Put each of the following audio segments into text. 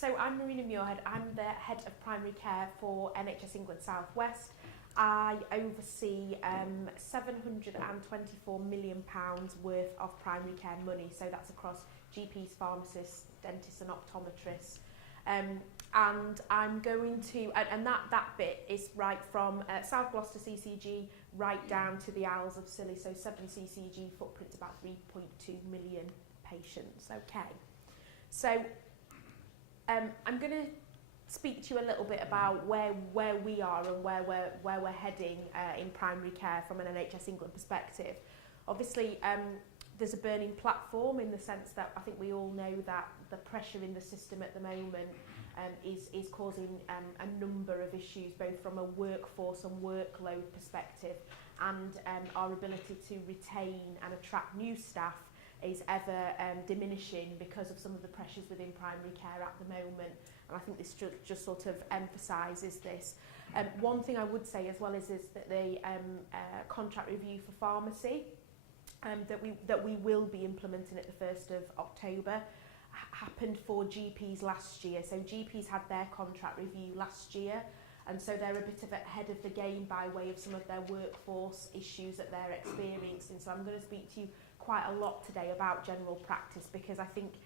So I'm Marina Moorhead. I'm the head of primary care for NHS England South West. I oversee £724 million worth of primary care money. So that's across GPs, pharmacists, dentists and optometrists. And I'm going to, and that bit is right from South Gloucester CCG right down to the Isles of Scilly. So 7 CCG footprint, about 3.2 million patients. Okay. So I'm going to speak to you a little bit about where we are and where we're heading in primary care from an NHS England perspective. Obviously, there's a burning platform in the sense that I think we all know that the pressure in the system at the moment is causing a number of issues, both from a workforce and workload perspective, and our ability to retain and attract new staff is ever diminishing because of some of the pressures within primary care at the moment, and I think this just sort of emphasises this. One thing I would say as well is that the contract review for pharmacy that we will be implementing at the 1st of October happened for GPs last year. So GPs had their contract review last year, and so they're a bit of ahead of the game by way of some of their workforce issues that they're experiencing. So I'm going to speak to you quite a lot today about general practice, because I think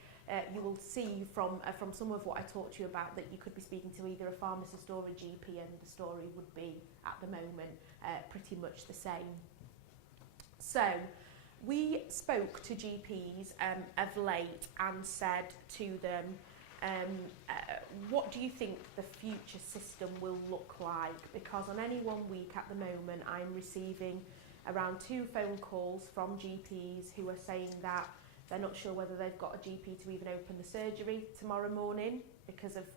you will see from some of what I talked to you about that you could be speaking to either a pharmacist or a GP, and the story would be at the moment pretty much the same. So we spoke to GPs of late and said to them, what do you think the future system will look like? Because on any one week at the moment I'm receiving around 2 phone calls from GPs who are saying that they're not sure whether they've got a GP to even open the surgery tomorrow morning because of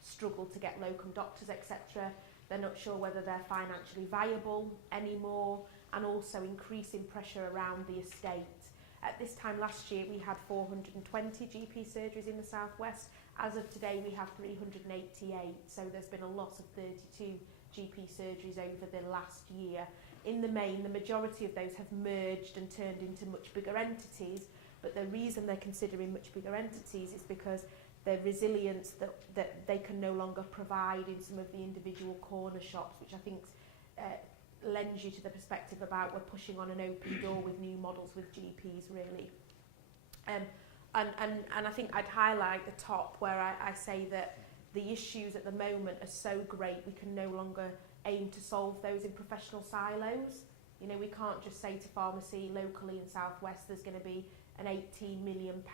struggle to get locum doctors, etc. They're not sure whether they're financially viable anymore, and also increasing pressure around the estate. At this time last year we had 420 GP surgeries in the southwest. As of today we have 388, so there's been a loss of 32 GP surgeries over the last year. In the main, the majority of those have merged and turned into much bigger entities, but the reason they're considering much bigger entities is because the resilience that they can no longer provide in some of the individual corner shops, which I think lends you to the perspective about we're pushing on an open door with new models with GPs, really. And I think I'd highlight the top where I say that the issues at the moment are so great we can no longer aim to solve those in professional silos. You know, we can't just say to pharmacy locally in South West there's going to be an £18 million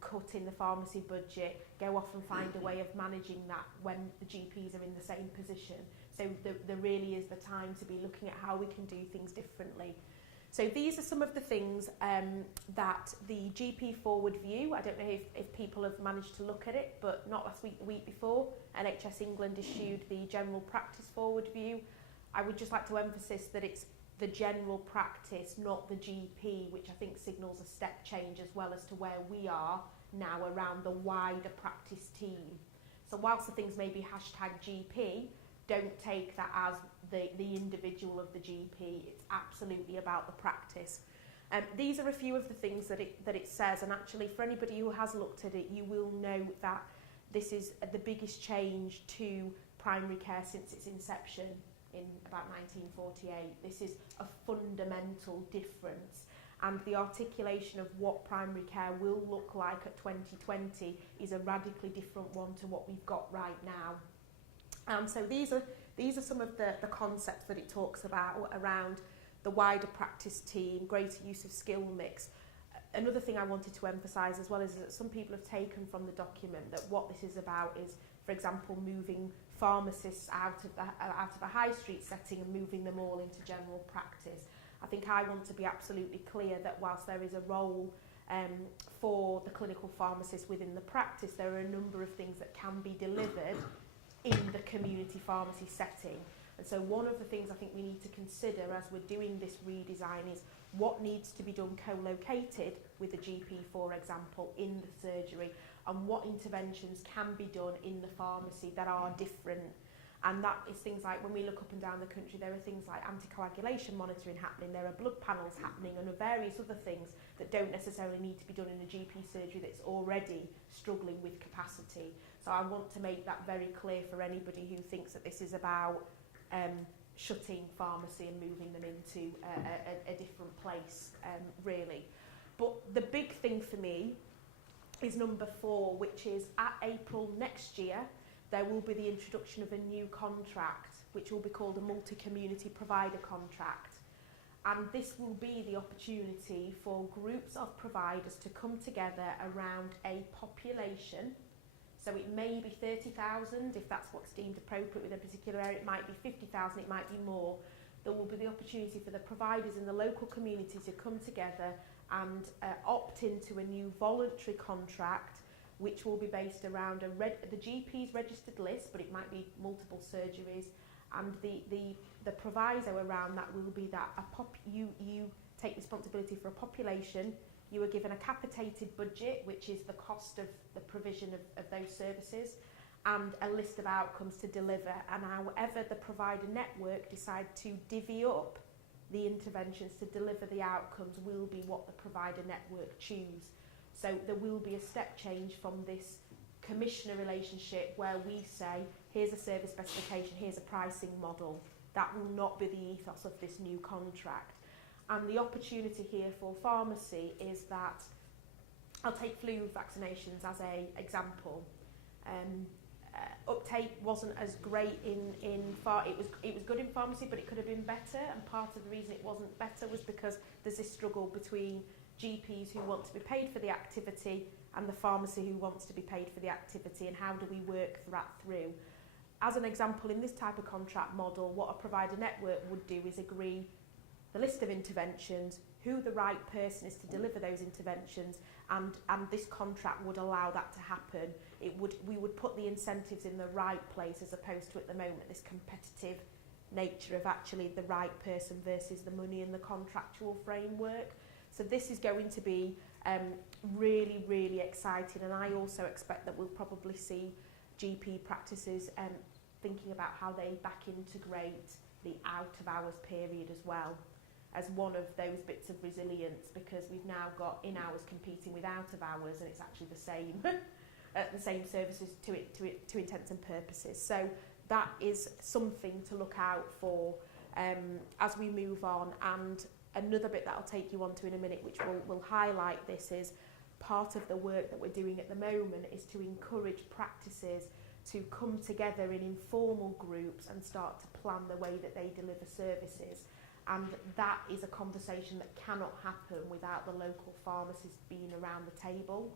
cut in the pharmacy budget, go off and find a way of managing that when the GPs are in the same position. So there really is the time to be looking at how we can do things differently. So these are some of the things that the GP forward view, I don't know if people have managed to look at it, but not last week, the week before, NHS England issued the general practice forward view. I would just like to emphasise that it's the general practice, not the GP, which I think signals a step change as well as to where we are now around the wider practice team. So whilst the things may be #GP, don't take that as the individual of the GP. It's absolutely about the practice. These are a few of the things that it says, and actually for anybody who has looked at it, you will know that this is the biggest change to primary care since its inception in about 1948. This is a fundamental difference, and the articulation of what primary care will look like at 2020 is a radically different one to what we've got right now. And so these are some of the concepts that it talks about around the wider practice team, greater use of skill mix. Another thing I wanted to emphasise as well is that some people have taken from the document that what this is about is, for example, moving pharmacists out of a high street setting and moving them all into general practice. I think I want to be absolutely clear that whilst there is a role for the clinical pharmacist within the practice, there are a number of things that can be delivered in the community pharmacy setting. And so one of the things I think we need to consider as we're doing this redesign is what needs to be done co-located with a GP, for example, in the surgery, and what interventions can be done in the pharmacy that are different. And that is things like, when we look up and down the country, there are things like anticoagulation monitoring happening, there are blood panels happening, and various other things that don't necessarily need to be done in a GP surgery that's already struggling with capacity. So I want to make that very clear for anybody who thinks that this is about shutting pharmacy and moving them into a different place, really. But the big thing for me is number 4, which is at April next year, there will be the introduction of a new contract, which will be called a multi-community provider contract. And this will be the opportunity for groups of providers to come together around a population. So it may be 30,000 if that's what's deemed appropriate with a particular area. It might be 50,000, it might be more. There will be the opportunity for the providers in the local community to come together and opt into a new voluntary contract, which will be based around the GP's registered list, but it might be multiple surgeries, and the proviso around that will be that you take responsibility for a population. You are given a capitated budget, which is the cost of the provision of those services, and a list of outcomes to deliver. And however the provider network decide to divvy up the interventions to deliver the outcomes will be what the provider network choose. So there will be a step change from this commissioner relationship where we say, here's a service specification, here's a pricing model. That will not be the ethos of this new contract. And the opportunity here for pharmacy is that, I'll take flu vaccinations as an example. Uptake wasn't as great it was good in pharmacy, but it could have been better, and part of the reason it wasn't better was because there's this struggle between GPs who want to be paid for the activity and the pharmacy who wants to be paid for the activity, and how do we work that through. As an example, in this type of contract model, what a provider network would do is agree the list of interventions, who the right person is to deliver those interventions, and this contract would allow that to happen. We would put the incentives in the right place, as opposed to at the moment this competitive nature of actually the right person versus the money in the contractual framework. So this is going to be really, really exciting, and I also expect that we'll probably see GP practices thinking about how they back integrate the out of hours period as well as one of those bits of resilience, because we've now got in hours competing with out of hours, and it's actually the same services to intents and purposes. So that is something to look out for as we move on. And another bit that I'll take you on to in a minute, which will highlight this, is part of the work that we're doing at the moment is to encourage practices to come together in informal groups and start to plan the way that they deliver services. And that is a conversation that cannot happen without the local pharmacists being around the table.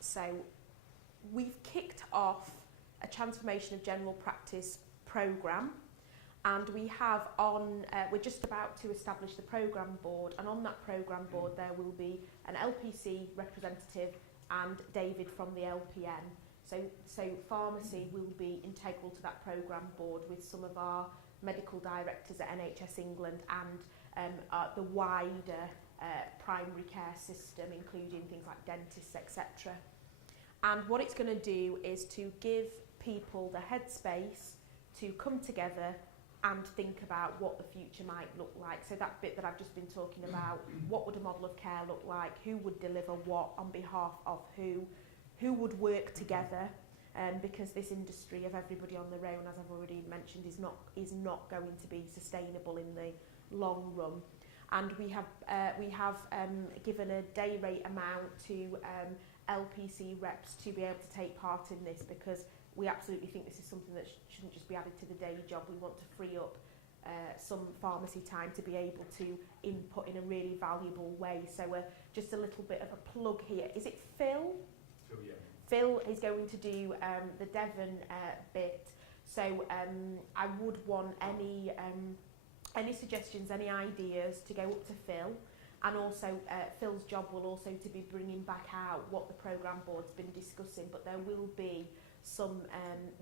So we've kicked off a transformation of general practice programme, and we have we're just about to establish the programme board, and on that programme board there will be an LPC representative and David from the LPN. So pharmacy will be integral to that programme board, with some of our medical directors at NHS England and the wider primary care system, including things like dentists, etc. And what it's going to do is to give people the headspace to come together and think about what the future might look like. So that bit that I've just been talking about, what would a model of care look like, who would deliver what on behalf of who would work together, because this industry of everybody on their own, as I've already mentioned, is not going to be sustainable in the long run. And we have given a day rate amount to LPC reps to be able to take part in this, because we absolutely think this is something that shouldn't just be added to the day job. We want to free up some pharmacy time to be able to input in a really valuable way. So just a little bit of a plug here. Is it Phil? Phil, yeah. Phil is going to do the Devon bit. So I would want any suggestions, any ideas to go up to Phil. And also Phil's job will also to be bringing back out what the programme board's been discussing, but there will be some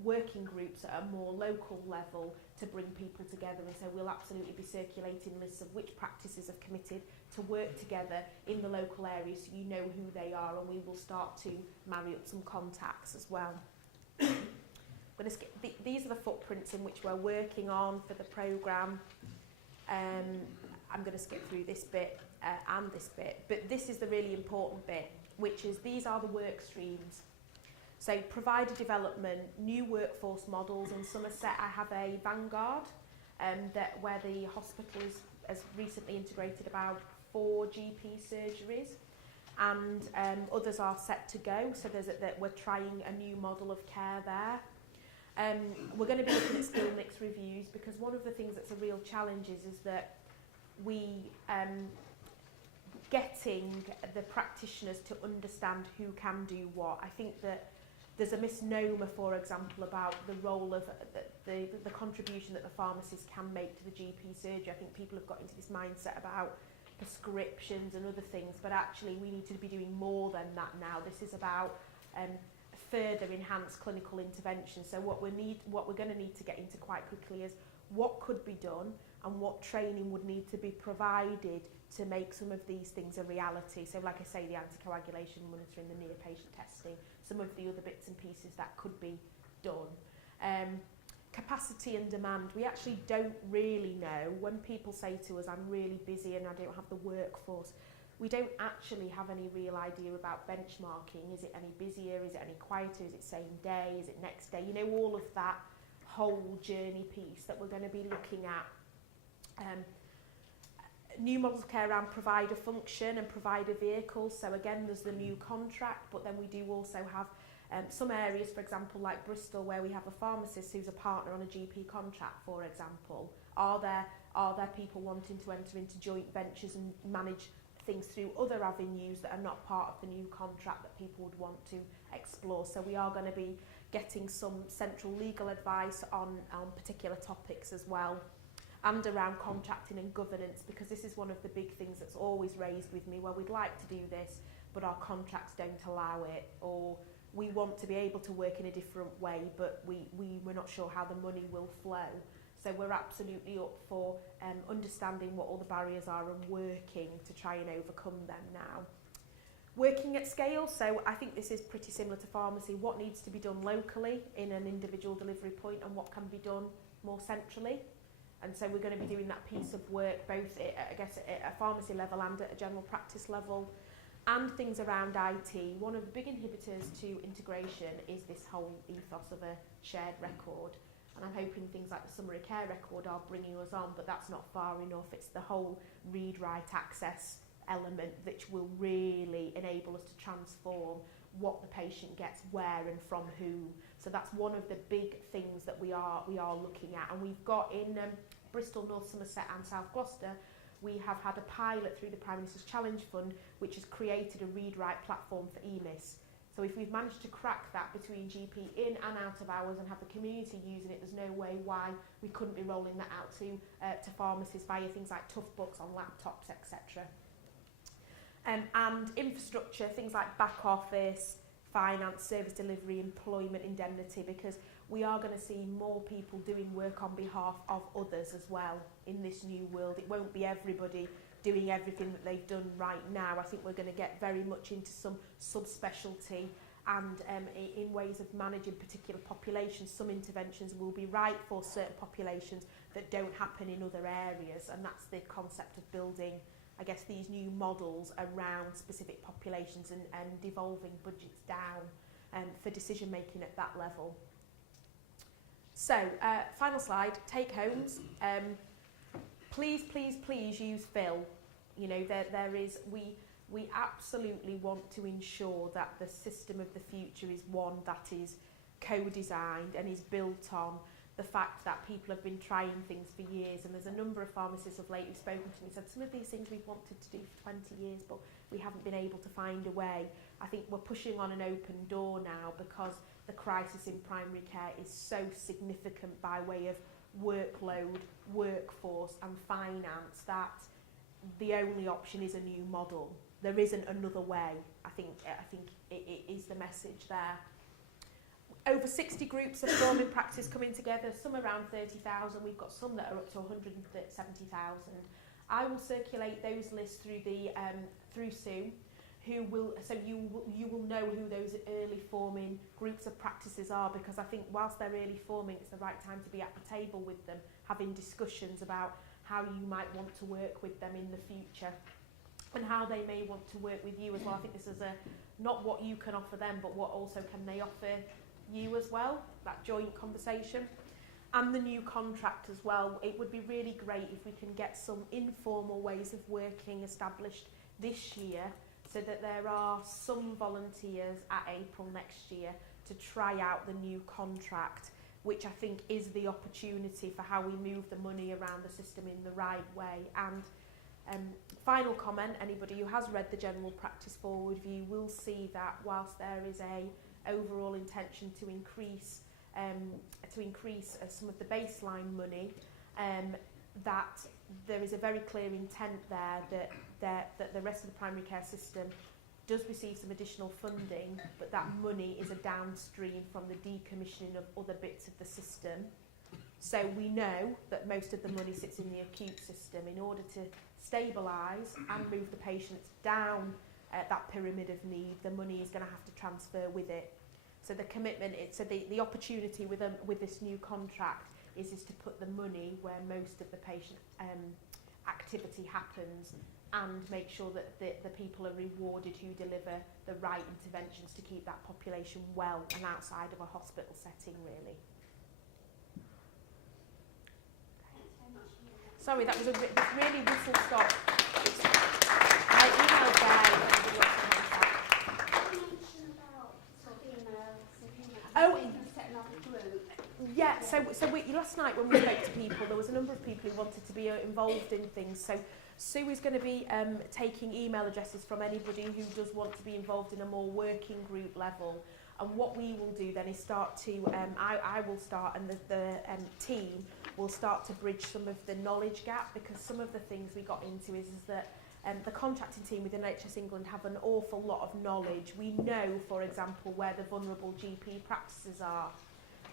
working groups at a more local level to bring people together, and so we'll absolutely be circulating lists of which practices have committed to work together in the local area, so you know who they are, and we will start to marry up some contacts as well. I'm going to skip. These are the footprints in which we're working on for the programme. I'm going to skip through this bit and this bit, but this is the really important bit, which is these are the work streams. So provider development, new workforce models. In Somerset, I have a Vanguard where the hospital has recently integrated about 4 GP surgeries, and others are set to go. So we're trying a new model of care there. We're going to be looking at skill mix reviews, because one of the things that's a real challenge is that we getting the practitioners to understand who can do what. I think that there's a misnomer, for example, about the role of the contribution that the pharmacist can make to the GP surgery. I think people have got into this mindset about prescriptions and other things, but actually we need to be doing more than that now. This is about further enhanced clinical intervention. So what we're going to need to get into quite quickly is what could be done and what training would need to be provided to make some of these things a reality. So like I say, the anticoagulation monitoring, the near patient testing, some of the other bits and pieces that could be done. Capacity and demand, we actually don't really know. When people say to us, I'm really busy and I don't have the workforce, we don't actually have any real idea about benchmarking. Is it any busier? Is it any quieter? Is it same day? Is it next day? You know, all of that whole journey piece that we're going to be looking at. New models of care around provider function and provider vehicles. So again, there's the new contract, but then we do also have some areas, for example, like Bristol, where we have a pharmacist who's a partner on a GP contract, for example. Are there people wanting to enter into joint ventures and manage things through other avenues that are not part of the new contract that people would want to explore? So we are going to be getting some central legal advice on particular topics as well, and around contracting and governance, because this is one of the big things that's always raised with me, where we'd like to do this, but our contracts don't allow it, or we want to be able to work in a different way, but we're not sure how the money will flow. So we're absolutely up for understanding what all the barriers are and working to try and overcome them now. Working at scale, so I think this is pretty similar to pharmacy. What needs to be done locally in an individual delivery point and what can be done more centrally. And so we're going to be doing that piece of work both at a pharmacy level and at a general practice level, and things around IT. One of the big inhibitors to integration is this whole ethos of a shared record. And I'm hoping things like the summary care record are bringing us on, but that's not far enough. It's the whole read-write access element which will really enable us to transform what the patient gets where and from who. So that's one of the big things that we are looking at. And we've got in Bristol, North Somerset and South Gloucester, we have had a pilot through the Prime Minister's Challenge Fund, which has created a read-write platform for EMIS. So if we've managed to crack that between GP in and out of hours and have the community using it, there's no way why we couldn't be rolling that out to pharmacies via things like tough books on laptops, etc. And infrastructure, things like back office, finance, service delivery, employment indemnity, because we are going to see more people doing work on behalf of others as well in this new world. It won't be everybody doing everything that they've done right now. I think we're going to get very much into some subspecialty and in ways of managing particular populations. Some interventions will be right for certain populations that don't happen in other areas, and that's the concept of building, I guess, these new models around specific populations and devolving budgets down for decision making at that level. So, final slide, take homes. Please, please, please use Phil. You know, there is, we absolutely want to ensure that the system of the future is one that is co-designed and is built on the fact that people have been trying things for years, and there's a number of pharmacists of late who've spoken to me and said some of these things we've wanted to do for 20 years but we haven't been able to find a way. I think we're pushing on an open door now because the crisis in primary care is so significant by way of workload, workforce and finance that the only option is a new model. There isn't another way. I think it is the message there. Over 60 groups of forming practice coming together, some around 30,000. We've got some that are up to 170,000. I will circulate those lists through Sue, you will know who those early forming groups of practices are, because I think whilst they're early forming, it's the right time to be at the table with them, having discussions about how you might want to work with them in the future and how they may want to work with you as well. I think this is not what you can offer them, but what also can they offer you as well, that joint conversation. And the new contract as well. It would be really great if we can get some informal ways of working established this year, so that there are some volunteers at April next year to try out the new contract, which I think is the opportunity for how we move the money around the system in the right way. And final comment, anybody who has read the general practice forward view will see that whilst there is a overall intention to increase some of the baseline money, that there is a very clear intent there that the rest of the primary care system does receive some additional funding, but that money is a downstream from the decommissioning of other bits of the system. So we know that most of the money sits in the acute system. In order to stabilise and move the patients down that pyramid of need, the money is going to have to transfer with it. So the commitment, the opportunity with this new contract is to put the money where most of the patient activity happens, and make sure that the people are rewarded who deliver the right interventions to keep that population well and outside of a hospital setting, really. Sorry, that was a really whistle stop. My email there. Oh, yeah. So last night when we spoke to people, there was a number of people who wanted to be involved in things. So Sue is going to be taking email addresses from anybody who does want to be involved in a more working group level. And what we will do then is start to, I will start, and the team will start to bridge some of the knowledge gap, because some of the things we got into is that the contracting team within NHS England have an awful lot of knowledge. We know, for example, where the vulnerable GP practices are,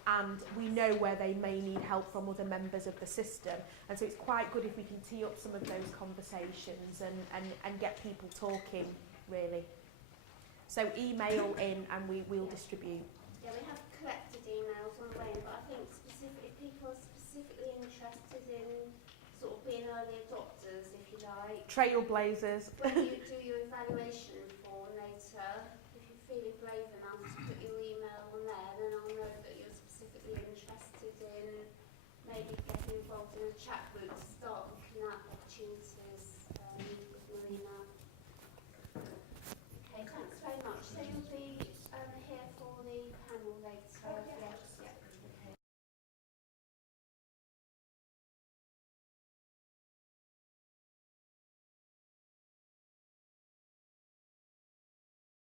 and we know where they may need help from other members of the system. And so it's quite good if we can tee up some of those conversations and get people talking, really. So email in and we'll distribute. Yeah, we have collected emails on the way, but I think if people are specifically interested in sort of being early adopters, if you like. Trailblazers. When you do your evaluation form later, if you're feeling brave enough to put your email on there, then I'll know that you're specifically interested in maybe getting involved in a chat group to start looking at opportunities